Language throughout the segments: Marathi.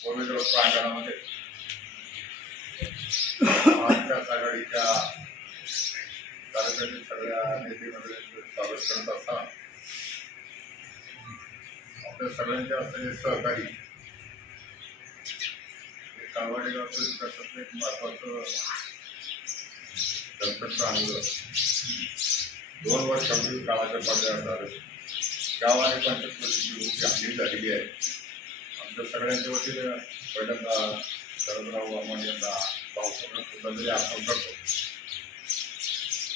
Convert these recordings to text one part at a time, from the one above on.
पवित्र प्रांगणामध्ये. महाविकास आघाडीच्या कार्यकर्ते सगळ्या नेतेमध्ये स्वागत करत असताना आपल्या सगळ्यांचे असलेले सहकारी हे काळवाडी गावचं विकासाचं एक महत्वाचं दत्तक आणलं दोन वर्षापूर्वी गावाच्या पडद्यात झालं गाव आणि पंचायत परिस्थिती आपली झालेली आहे. आमच्या सगळ्यांच्या वतीने पहिल्यांदा शरदराव वामन यांना भावपूर्ण श्रद्धांजली अर्पण करतो.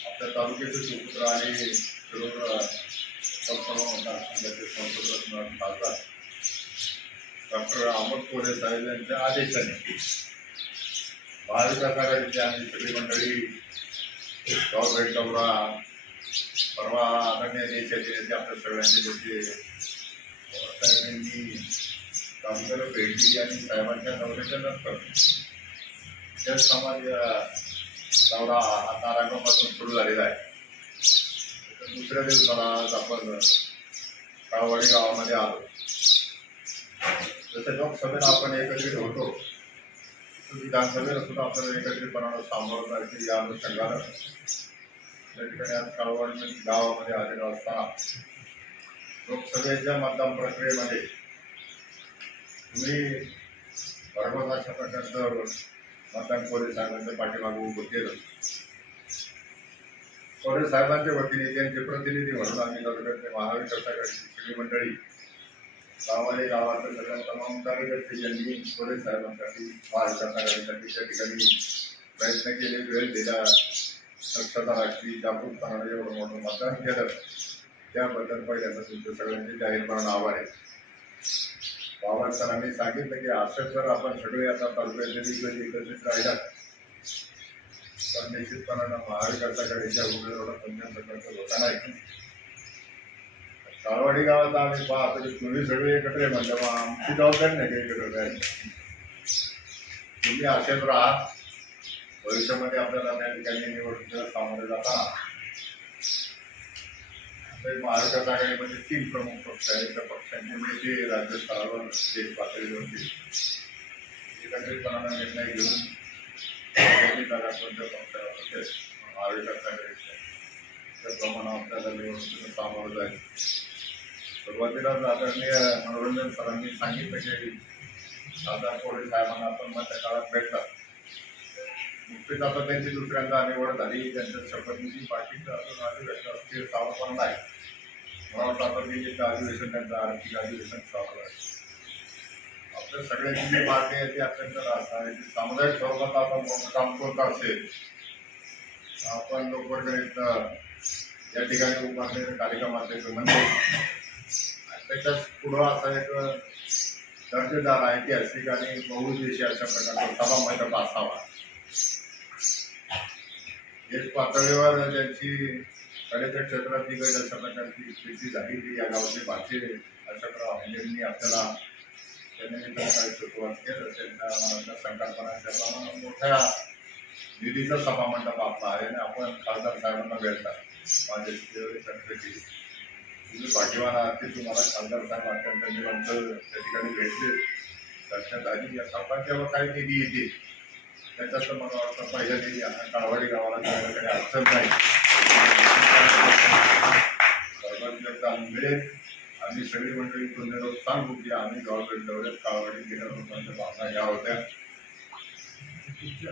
आपल्या तालुक्याचे सुपुत्र आणि शिरूर लोकसभा मतदारसंघाचे संसद खासदार डॉक्टर अमोल कोरे साहेब यांच्या आदेशाने महाविकास आघाडीची आम्ही सगळी मंडळी गव्हर्नमेंट दौरा परवा आदरणीय देशाचे नेते आपल्या सगळ्यांचे नेते साहेबांनी कामगार भेट दिली आणि साहेबांच्या दौऱ्याच्या नंतर त्या समाज अं, दौरा हा तारागापासून सुरू झालेला आहे. तर दुसऱ्या दिवसाला आज आपण काळवाडी गावामध्ये आलो. जसं लोकसभेला आपण एकत्रित होतो. तसं विधानसभेला सुद्धा आपल्याला एकत्रितपणानं सामोरं जायचं या अनुषंगानं. त्या ठिकाणी आज काळवाडी गावामध्ये आलेलो असताना लोकसभेच्या मतदान प्रक्रियेमध्ये तुम्ही बरोबर अशा प्रकारचं मतदान कोरे साहेबांच्या पाठीमागून उभं केलं. कोरे साहेबांच्या वतीने त्यांचे प्रतिनिधी म्हणून आम्ही तालुक्यातले महाविकास आघाडीची सगळी मंडळी गावाने गावातल्या सगळ्या तमाम कार्यकर्ते यांनी कोरे साहेबांसाठी महाविकास आघाडीसाठी त्या ठिकाणी प्रयत्न केले वेळ दिला. स्वच्छता राखली जागरूकपणाने एवढं मोठं मतदान केलं. त्याबद्दल पहिल्यांदा तुमच्या सगळ्यांचे जाहीरपणानं आभार आहे. बाबा सरांनी सांगितलं की असं जर आपण सगळे आता तालुक्यातले एकत्रित राहिला तर निश्चितपणानं महाविकासाकडे आघाडीच्या उमेदवाराला कोणत्या प्रकारचं होता नाही. काळवाडी गावात आम्ही पाहतो की तुम्ही सगळे एकत्र म्हणजे मग आमची जबाबदारी नाही का एकत्र राहायची तुम्ही असेच राहा. भविष्यामध्ये आपल्याला त्या ठिकाणी निवडणुकीला सामोरे जाताना तर महाविकास आघाडीमध्ये तीन प्रमुख पक्ष आहेत. त्या पक्षांचे म्हणजे नेते राज्यस्तरावर देश पातळीवरती एकत्रितपणानं निर्णय घेऊन पक्षावर जागा कोणत्या पक्षाला महाविकास आघाडीच्या त्याप्रमाणे आपल्याला निवडणुकीचं सामोरं जाईल सुरुवातीलाच आदरणीय मनोरंजन सरांनी सांगितलं की दादा कोळी साहेबांना आपण मधल्या काळात भेटतात. नुकतीच आता त्यांची दुसऱ्यांदा निवड झाली. त्यांच्या शपथविधी बाकीचं अजून अधिवेशन असतील सावरपण मला वाटतं अधिवेशन त्यांचं आर्थिक अधिवेशन चालू आहे. आपल्या सगळ्यांची जी मागणी आहे ती अत्यंत रास्त आहे. की सामुदायिक स्वरूपात आपण मोठं काम करत असेल आपण लोकवर्गणीत या ठिकाणी उभारलेलं कार्यक्रम असायचं म्हणजे आणि त्याच्यात पुढं असा एक दर्जेदार ऐतिहासिक आणि बहुउद्देशीय अशा प्रकारचा सभा मंडप असावा. देश पातळीवर त्यांची कलेच्या क्षेत्रात दिग्गज अशा प्रकारची स्थिती झाली ती या गावचे भाषे अशा प्रकारे यांनी आपल्याला त्यानिमित्तानं काही सुरुवात केलं. त्यांच्या मनातल्या प्रमाणात मोठ्या निधीचा सभा मंडप आपला आहे आणि आपण खासदार साहेबांना भेटतात माझे संस्कृती तुम्ही पाठीवाना आहात की तुम्हाला खासदार साहेब अत्यंत निवंत त्या ठिकाणी भेटले. चर्चा झाली या सरपंचावर काही निधी येते. त्याच्यात मला वाटतं पहिल्या निधी आता काळवाडी गावाला जाण्याकडे काही अडचण नाही. मिळेल आम्ही सगळी मंडळी पुण्यरोग सांगू की आम्ही गव्हर्नमेंट दौऱ्यात काळवाडी गेल्या लोकांच्या भावना या होत्या.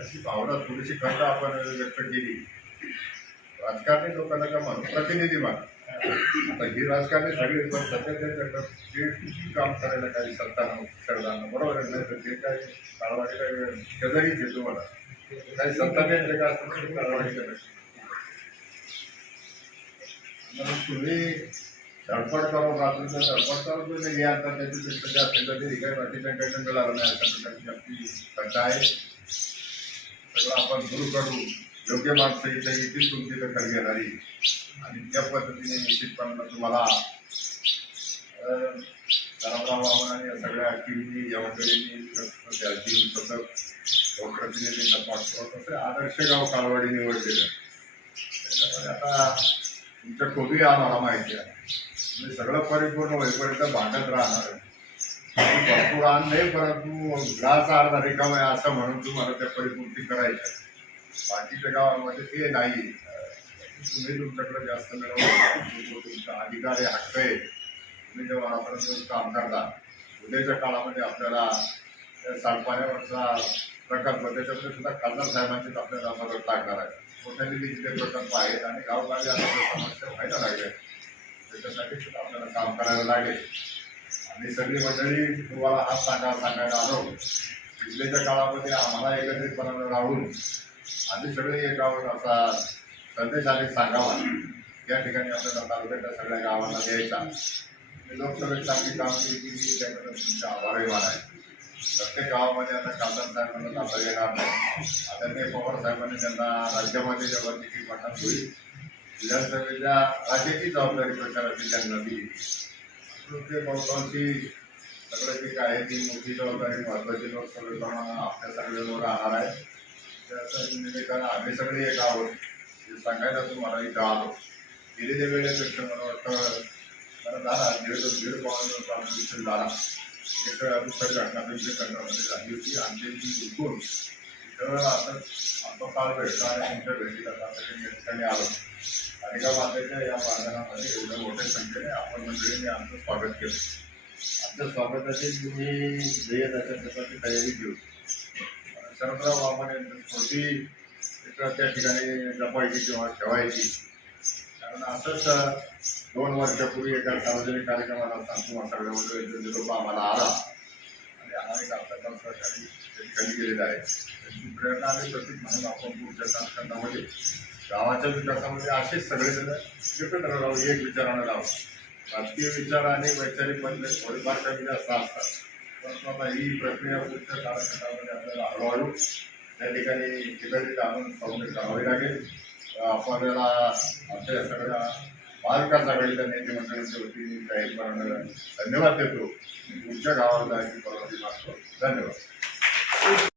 अशी भावना थोडीशी खंड आपण व्यक्त केली. राजकारणी लोकांना का म्हणून प्रतिनिधी मानतो आता ही राजकारणी सगळी पण सध्या जे किती काम करायला काही सत्ता नव्हती बरोबर आहे, नाही तर ते काय काळवाडी काय शेजारीच आहे तुम्हाला. काही सत्ता त्यांच्या का असतं तरी काळवाडी करायची तुम्ही धडपड करून रात्रीचं धडपड करून तुम्ही हे आता त्याच्यापेक्षा जास्त कधी काही बाकीच्या काही प्रकारची आपली सत्ता आहे. सगळं आपण सुरू करू. योग्य माणसं इथे येतील, तुमची दखल घेणारी आणि त्या पद्धतीने निश्चितपणे तुम्हाला आणि या सगळ्या टीमनी या मंडळींनी सतत लोकप्रतिनिधींना पाठवत असे आदर्श गाव कालवाडी निवडलेलं आहे. आता तुमच्या खोबी आम्हाला माहिती आहे. म्हणजे सगळं परिपूर्ण होईपर्यंत भांडत राहणार आहे. भरपूर आणले परंतु ग्लास अर्धा रिकामा आहे असं म्हणून तुम्हाला त्या परिपूर्ती करायच्या बाकीच्या गावामध्ये ते नाही तुम्ही तुमच्याकडे जास्त मिळवलं तुमचा अधिकार आहे हक्क आहे. तुम्ही जेव्हा आपण काम करता उद्याच्या काळामध्ये आपल्याला त्या सांडपाण्यावरचा प्रकल्प त्याच्यामध्ये सुद्धा खासदार साहेबांचीच आपल्याला मदत लागणार आहे. मोठ्याने निधीचे प्रकल्प आहेत आणि गावगावी आता समस्या व्हायला लागल्या त्याच्यासाठी सुद्धा आपल्याला काम करायला लागेल. आणि सगळी मंडळी तुम्हाला हात सांगा सांगायला आलो. पिछलेच्या काळामध्ये आम्हाला एकत्रितपणानं राहून आम्ही सगळे एकावर असा संदेशाने सांगावा. या ठिकाणी आपल्याला तालुक्याच्या सगळ्या गावांना द्यायचा. लोकसभेत चांगली कामगिरी केली त्याबद्दल तुमचे आभारही मानाय प्रत्येक गावामध्ये आता खासदार साहेबांना जाता येणार नाही. आता ते पवार साहेबांनी त्यांना राज्यामध्ये जेव्हा तिकीट वाटप होईल विधानसभेच्या राज्याची जबाबदारी प्रचाराची त्यांना दिली. ते बहुतांशी सगळं जे काय आहे ती मोठी जबाबदारी महत्वाची लोकसभेत आपल्या सगळ्यांवर राहणार आहे त्याचं निमित्तानं आम्ही सगळे एक आहोत. ते सांगायला तुम्हाला इथं आलो. गेलेल्या वेळेपेक्षा मला वाटतं मला झाला दीड दीड पावसाचा आमचं झाला एक दुसरी घटना तुमच्या घटनामध्ये झाली होती. आणि ती उठून इथं आता आमचा काळ भेटला आणि तुमच्या भेटीला आता या ठिकाणी आलो. आणि मातेच्या या बांधकामामध्ये एवढ्या मोठ्या संख्येने आपण मंडळींनी आमचं स्वागत केलं. आमच्या स्वागताची तुम्ही ध्येय त्याच्या तयारी घेऊ शरदराव बाबा यांची स्मृती एक त्या ठिकाणी जपायची किंवा ठेवायची. कारण असंच दोन वर्षापूर्वी एका सार्वजनिक कार्यक्रमाला सांगतो सगळ्या आम्हाला आला. आणि अनेक आपल्या संस्थांसाठी त्या ठिकाणी गेलेला आहे. त्यांची प्रेरणा आणि प्रतीक म्हणून आपण पुढच्या कार्यक्रमामध्ये गावाच्या विकासामध्ये असेच सगळेजण एकत्र राहू एक विचारानं राहू. राजकीय विचार आणि वैचारिक बदल थोडेफार कमी जास्त असतात. परंतु आता ही प्रक्रिया पुढच्या कालखंडामध्ये आपल्याला हळूहळू त्या ठिकाणी एकत्रित आणून सौम्य करावी लागेल. आपल्याला आमच्या सगळ्या महाविकास आघाडीच्या नेते मंडळाच्या वतीने जाहीरपणानं धन्यवाद देतो. पुढच्या गावाला जायची परवानगी मागतो धन्यवाद.